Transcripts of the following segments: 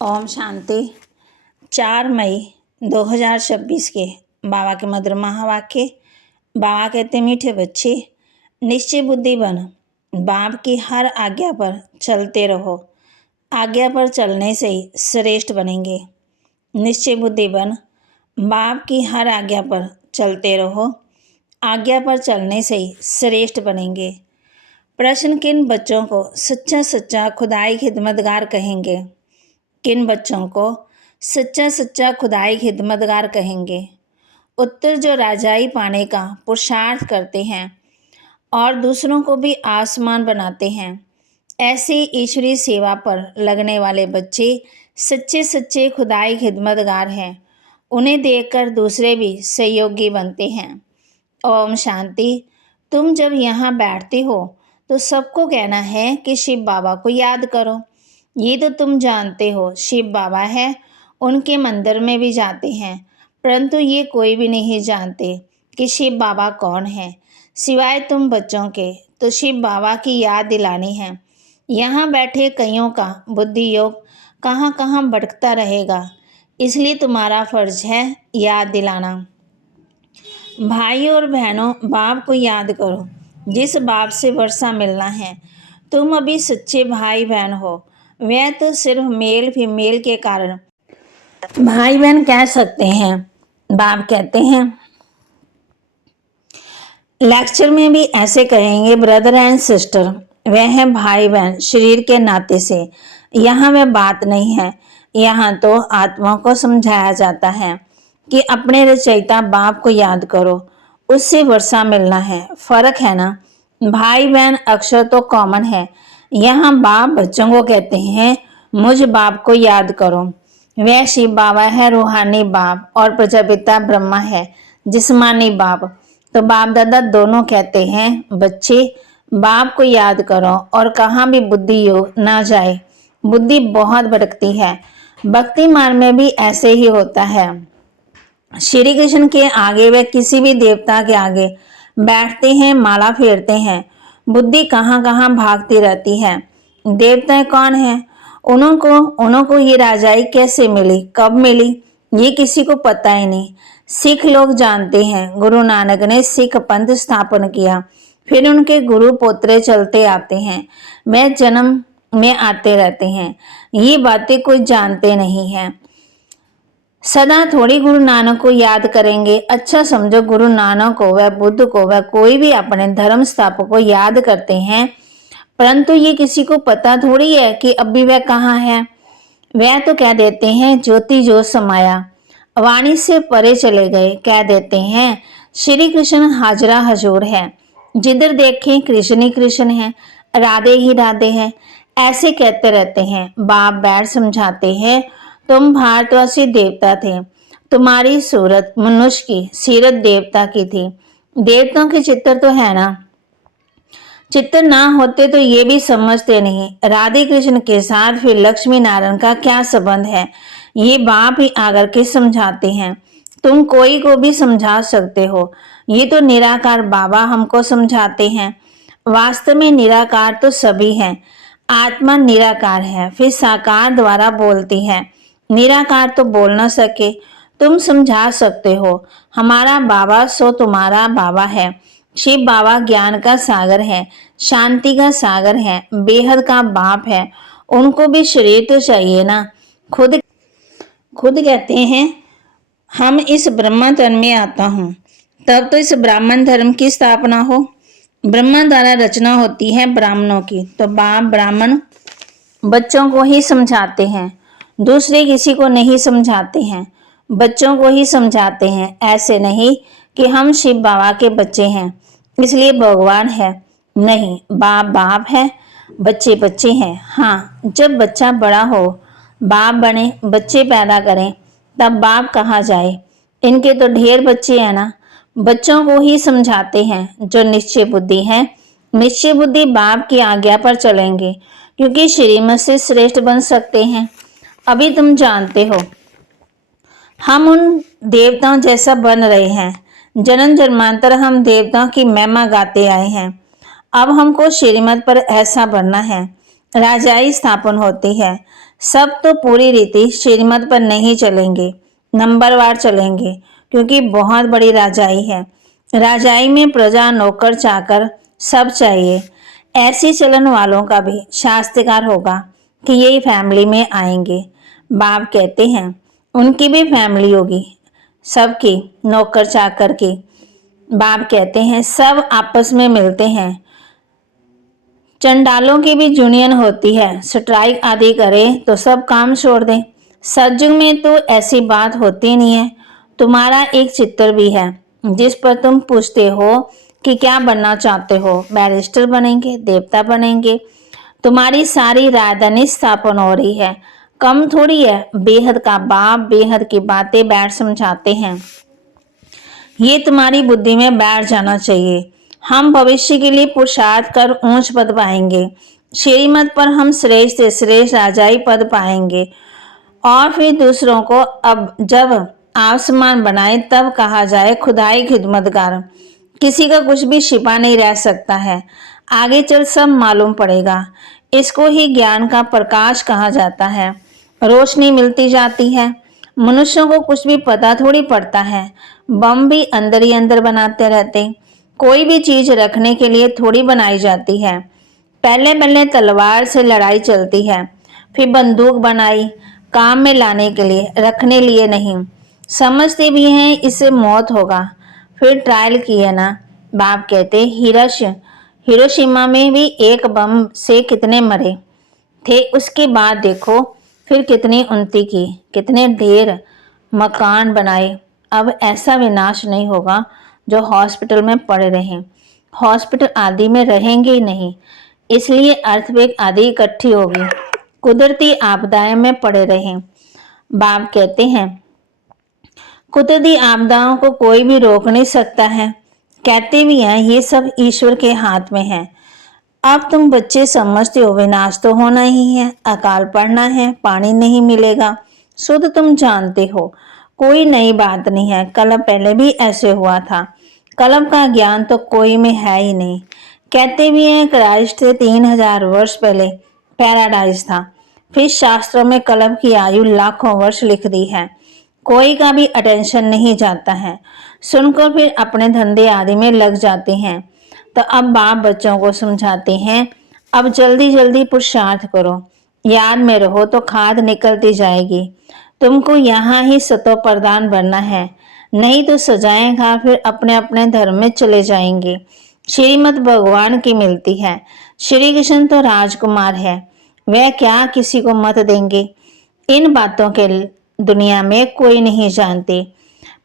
ओम शांति। 4 मई 2026 के बाबा के मधुर महावाक्य। बाबा कहते, मीठे बच्चे, निश्चय बुद्धि बन, बाप की हर आज्ञा पर चलते रहो। आज्ञा पर चलने से ही श्रेष्ठ बनेंगे। निश्चय बुद्धि बन, बाप की हर आज्ञा पर चलते रहो। आज्ञा पर चलने से ही श्रेष्ठ बनेंगे। प्रश्न, किन बच्चों को सच्चा सच्चा खुदाई खिदमतगार कहेंगे? किन बच्चों को सच्चा सच्चा खुदाई खिदमतगार कहेंगे? उत्तर, जो राजाई पाने का पुरुषार्थ करते हैं और दूसरों को भी आसमान बनाते हैं। ऐसे ईश्वरीय सेवा पर लगने वाले बच्चे सच्चे सच्चे खुदाई खिदमतगार हैं। उन्हें देखकर दूसरे भी सहयोगी बनते हैं। ओम शांति। तुम जब यहाँ बैठते हो तो सबको कहना है कि शिव बाबा को याद करो। ये तो तुम जानते हो, शिव बाबा है, उनके मंदिर में भी जाते हैं, परंतु ये कोई भी नहीं जानते कि शिव बाबा कौन है सिवाय तुम बच्चों के। तो शिव बाबा की याद दिलानी है। यहाँ बैठे कईयों का बुद्धि योग कहाँ कहाँ भटकता रहेगा, इसलिए तुम्हारा फर्ज है याद दिलाना। भाई और बहनों, बाप को याद करो, जिस बाप से वर्षा मिलना है। तुम अभी सच्चे भाई बहन हो। वह तो सिर्फ मेल फीमेल के कारण भाई बहन कह सकते हैं। बाप कहते हैं, लेक्चर में भी ऐसे कहेंगे, ब्रदर एंड सिस्टर। वह है भाई बहन शरीर के नाते से। यहाँ वह बात नहीं है। यहाँ तो आत्मा को समझाया जाता है कि अपने रचयिता बाप को याद करो, उससे वर्षा मिलना है। फर्क है ना। भाई बहन अक्षर तो कॉमन है। यहाँ बाप बच्चों को कहते हैं, मुझ बाप को याद करो। वह शिव बाबा है, रूहानी बाप, और प्रजापिता ब्रह्मा है, जिस्मानी बाप। तो बाप दादा दोनों कहते हैं, बच्चे बाप को याद करो और कहाँ भी बुद्धि योग ना जाए। बुद्धि बहुत भटकती है। भक्ति मार्ग में भी ऐसे ही होता है। श्री कृष्ण के आगे व किसी भी देवता के आगे बैठते हैं, माला फेरते हैं, बुद्धि कहाँ कहाँ भागती रहती है। देवता कौन है? उनको ये राजाई कैसे मिली, कब मिली, ये किसी को पता ही नहीं। सिख लोग जानते हैं, गुरु नानक ने सिख पंथ स्थापन किया, फिर उनके गुरु पोतरे चलते आते हैं, मैं जन्म में आते रहते हैं। ये बातें कोई जानते नहीं है। सदा थोड़ी गुरु नानक को याद करेंगे। अच्छा समझो, गुरु नानक को व बुद्ध को व कोई भी अपने धर्म स्थापक को याद करते हैं, परंतु ये किसी को पता थोड़ी है कि अभी वह कहाँ है। वह तो कह देते हैं, ज्योति जो समाया, वाणी से परे चले गए। कह देते हैं, श्री कृष्ण हाजरा हजूर है, जिधर देखें कृष्ण ही कृष्ण है, राधे ही राधे है, ऐसे कहते रहते हैं। बाप बैठ समझाते हैं, तुम भारतवासी देवता थे, तुम्हारी सूरत मनुष्य की, सीरत देवता की थी। देवताओं के चित्र तो है ना, चित्र ना होते तो ये भी समझते नहीं राधे कृष्ण के साथ फिर लक्ष्मी नारायण का क्या संबंध है। ये बाप ही आकर के समझाते हैं। तुम कोई को भी समझा सकते हो, ये तो निराकार बाबा हमको समझाते हैं। वास्तव में निराकार तो सभी हैं। आत्मा निराकार है, फिर साकार द्वारा बोलती है। निराकार तो बोल ना सके, तुम समझा सकते हो। हमारा बाबा सो तुम्हारा बाबा है। शिव बाबा ज्ञान का सागर है, शांति का सागर है, बेहद का बाप है। उनको भी शरीर तो चाहिए ना। खुद कहते हैं, हम इस ब्रह्म धर्म में आता हूँ, तब तो इस ब्राह्मण धर्म की स्थापना हो। ब्रह्मा द्वारा रचना होती है ब्राह्मणों की, तो बाप ब्राह्मण बच्चों को ही समझाते हैं, दूसरे किसी को नहीं समझाते हैं, बच्चों को ही समझाते हैं। ऐसे नहीं कि हम शिव बाबा के बच्चे हैं इसलिए भगवान है। नहीं, बाप बाप है, बच्चे बच्चे हैं। हाँ, जब बच्चा बड़ा हो, बाप बने, बच्चे पैदा करें, तब बाप कहाँ जाए। इनके तो ढेर बच्चे हैं ना। बच्चों को ही समझाते हैं जो निश्चय बुद्धि है। निश्चय बुद्धि बाप की आज्ञा पर चलेंगे, क्योंकि श्रीमत से श्रेष्ठ बन सकते हैं। अभी तुम जानते हो, हम उन देवताओं जैसा बन रहे हैं। जन्म जन्मांतर हम देवताओं की महिमा गाते आए हैं। अब हमको श्रीमत पर ऐसा बनना है। राजाई स्थापन होती है। सब तो पूरी रीति श्रीमत पर नहीं चलेंगे, नंबरवार चलेंगे, क्योंकि बहुत बड़ी राजाई है। राजाई में प्रजा, नौकर, चाकर सब चाहिए। ऐसी चलन वालों का भी शास्त्रकार होगा कि यही फैमिली में आएंगे। बाप कहते हैं उनकी भी फैमिली होगी, सबकी, नौकर चाकर की। बाप कहते हैं सब आपस में मिलते हैं। चंडालों की भी यूनियन होती है, स्ट्राइक आदि करे तो सब काम छोड़ दें। सतयुग में तो ऐसी बात होती नहीं है। तुम्हारा एक चित्र भी है जिस पर तुम पूछते हो कि क्या बनना चाहते हो, बैरिस्टर बनेंगे, देवता बनेंगे। तुम्हारी सारी राजधानी स्थापन हो रही है, कम थोड़ी है। बेहद का बाप बेहद की बातें बैठ समझाते हैं। ये तुम्हारी बुद्धि में बैठ जाना चाहिए। हम भविष्य के लिए पुरुषार्थ कर ऊंच पद पाएंगे। श्रीमत पर हम श्रेष्ठ से श्रेष्ठ राजाई पद पाएंगे और फिर दूसरों को अब जब आसमान बनाए तब कहा जाए खुदाई खिदमतगार। किसी का कुछ भी छिपा नहीं रह सकता है, आगे चल सब मालूम पड़ेगा। इसको ही ज्ञान का प्रकाश कहा जाता है। रोशनी मिलती जाती है। मनुष्यों को कुछ भी पता थोड़ी पड़ता है। बम भी अंदर ही अंदर बनाते रहते। कोई भी चीज रखने के लिए थोड़ी बनाई जाती है। पहले पहले तलवार से लड़ाई चलती है, फिर बंदूक बनाई काम में लाने के लिए, रखने लिए नहीं। समझते भी हैं इससे मौत होगा, फिर ट्रायल किए ना। बाप कहते हिरोशिमा में भी एक बम से कितने मरे थे, उसके बाद देखो फिर कितनी उन्नति की, कितने ढेर मकान बनाए। अब ऐसा विनाश नहीं होगा जो हॉस्पिटल में पड़े रहें। हॉस्पिटल आदि में रहेंगे ही नहीं, इसलिए अर्थवेग आदि इकट्ठी होगी, कुदरती आपदाएं में पड़े रहें। बाप कहते हैं कुदरती आपदाओं को कोई भी रोक नहीं सकता है। कहते भी हैं ये सब ईश्वर के हाथ में है। अब तुम बच्चे समझते हो विनाश तो होना ही है, अकाल पड़ना है, पानी नहीं मिलेगा, सो तो तुम जानते हो, कोई नई बात नहीं है। कल पहले भी ऐसे हुआ था। कलम का ज्ञान तो कोई में है ही नहीं। कहते भी हैं क्राइस्ट से 3000 वर्ष पहले पैराडाइज था। फिर शास्त्रों में कलम की आयु लाखों वर्ष लिख दी है। कोई का भी अटेंशन नहीं जाता है, सुनकर फिर अपने धंधे आदि में लग जाते हैं। तो अब बाप बच्चों को समझाते हैं अब जल्दी जल्दी पुरुषार्थ करो, याद में रहो तो खाद निकलती जाएगी। तुमको यहाँ ही सतो प्रधान बनना है, नहीं तो सजाएं खा फिर अपने अपने धर्म में चले जाएंगे। श्रीमत भगवान की मिलती है। श्री कृष्ण तो राजकुमार है, वह क्या किसी को मत देंगे। इन बातों के दुनिया में कोई नहीं जानते।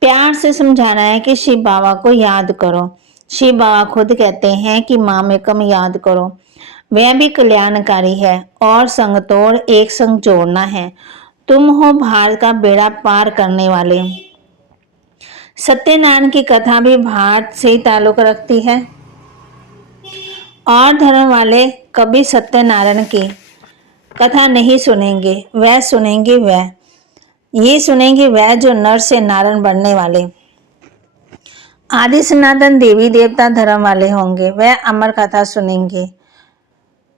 प्यार से समझाना है कि शिव बाबा को याद करो। शिव बाबा खुद कहते हैं कि माँ में कम याद करो, वह भी कल्याणकारी है और संग तोड़ एक संग जोड़ना है। तुम हो भारत का बेड़ा पार करने वाले। सत्यनारायण की कथा भी भारत से ही ताल्लुक रखती है और धर्म वाले कभी सत्यनारायण की कथा नहीं सुनेंगे, वह सुनेंगे वह ये सुनेंगे वह जो नर से नारायण बनने वाले आदि सनातन देवी देवता धर्म वाले होंगे, वह अमर कथा सुनेंगे।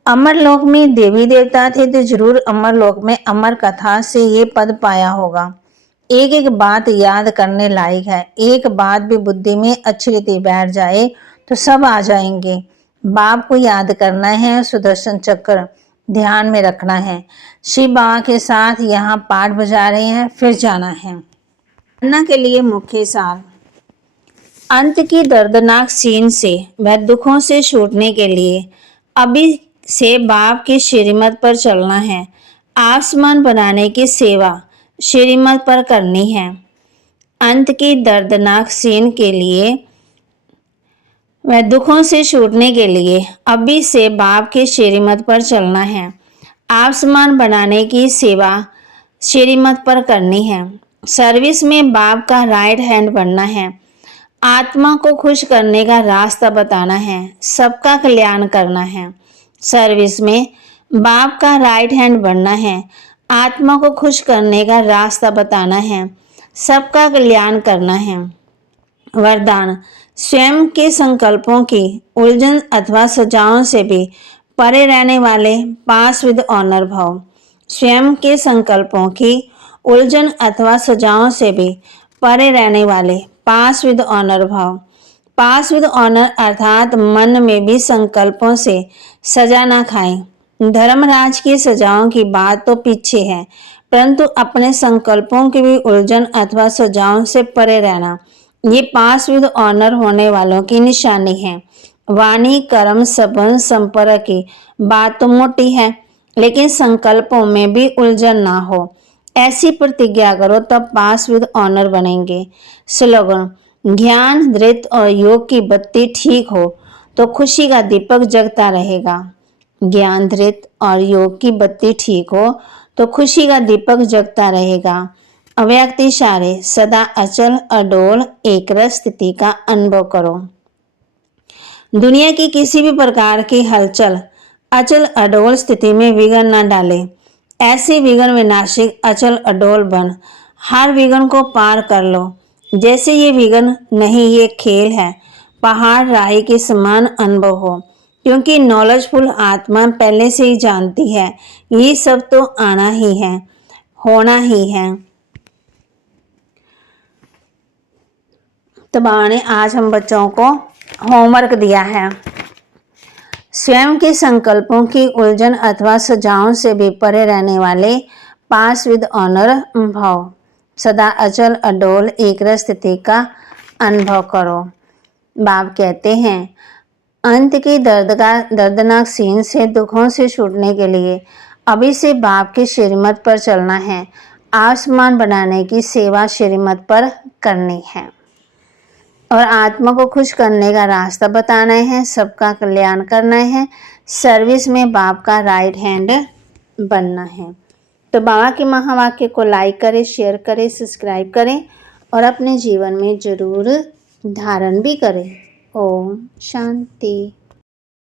अमर लोक में देवी देवता थे तो जरूर अमर लोक में अमर कथा से ये पद पाया होगा। एक एक बात याद करने लायक है। एक बात भी बुद्धि में अच्छी रीति बैठ जाए तो सब आ जाएंगे। बाप को याद करना है, सुदर्शन चक्र ध्यान में रखना है। शिव बाबा के साथ यहाँ पाठ बजा रहे हैं, फिर जाना है। अन्ना के लिए मुख्य सार। अंत की दर्दनाक सीन से वह दुखों से छूटने के लिए अभी से बाप की श्रीमत पर चलना है। आसमान बनाने की सेवा श्रीमत पर करनी है। अंत की दर्दनाक सीन के लिए वह दुखों से छूटने के लिए अभी से बाप के श्रीमत पर चलना है। आसमान बनाने की सेवा श्रीमत पर करनी है। सर्विस में बाप का राइट हैंड बनना है। आत्मा को खुश करने का रास्ता बताना है, सबका कल्याण करना है। सर्विस में बाप का राइट हैंड बनना है। आत्मा को खुश करने का रास्ता बताना है, सबका कल्याण करना है। वरदान। स्वयं के संकल्पों की उलझन अथवा सजाओं से भी परे रहने वाले पास विद ऑनर भव। स्वयं के संकल्पों की उलझन अथवा सजाओं से भी परे रहने वाले पास विद ऑनर भव। पास विद ऑनर अर्थात मन में भी संकल्पों से सजा ना खाएं। धर्मराज की सजाओं की बात तो पीछे है, परंतु अपने संकल्पों की भी उलझन अथवा सजाओं से परे रहना, ये पास विद ऑनर होने वालों की निशानी है। वाणी कर्म संबंध संपर्क की बात तो मोटी है, लेकिन संकल्पों में भी उलझन ना हो, ऐसी प्रतिज्ञा करो तब पास विद ऑनर बनेंगे। स्लोगन, ज्ञान धृत और योग की बत्ती ठीक हो तो खुशी का दीपक जगता रहेगा। ज्ञान धृत और योग की बत्ती ठीक हो तो खुशी का दीपक जगता रहेगा। अव्यक्त इशारे, सदा अचल अडोल एकरस स्थिति का अनुभव करो। दुनिया की किसी भी प्रकार की हलचल अचल अडोल स्थिति में विघ्न न डाले। ऐसे विघ्न विनाशिक अचल अडोल बन हर विघ्न को पार कर लो। जैसे ये विघ्न नहीं, ये खेल है, पहाड़ राही के समान अनुभव हो, क्योंकि नॉलेजफुल आत्मा पहले से ही जानती है ये सब तो आना ही है, होना ही है। तो बाबा ने आज हम बच्चों को होमवर्क दिया है। स्वयं के संकल्पों की उलझन अथवा सजाओं से भी परे रहने वाले पास विद ऑनर भाव, सदा अचल अडोल एकरस स्थिति का अनुभव करो। बाप कहते हैं, अंत की दर्दनाक सीन से दुखों से छूटने के लिए अभी से बाप के श्रीमत पर चलना है। आसमान बनाने की सेवा श्रीमत पर करनी है और आत्मा को खुश करने का रास्ता बताना है, सबका कल्याण करना है, सर्विस में बाप का राइट हैंड बनना है। तो बाबा के महावाक्य को लाइक करें, शेयर करें, सब्सक्राइब करें और अपने जीवन में जरूर धारण भी करें। ओम शांति।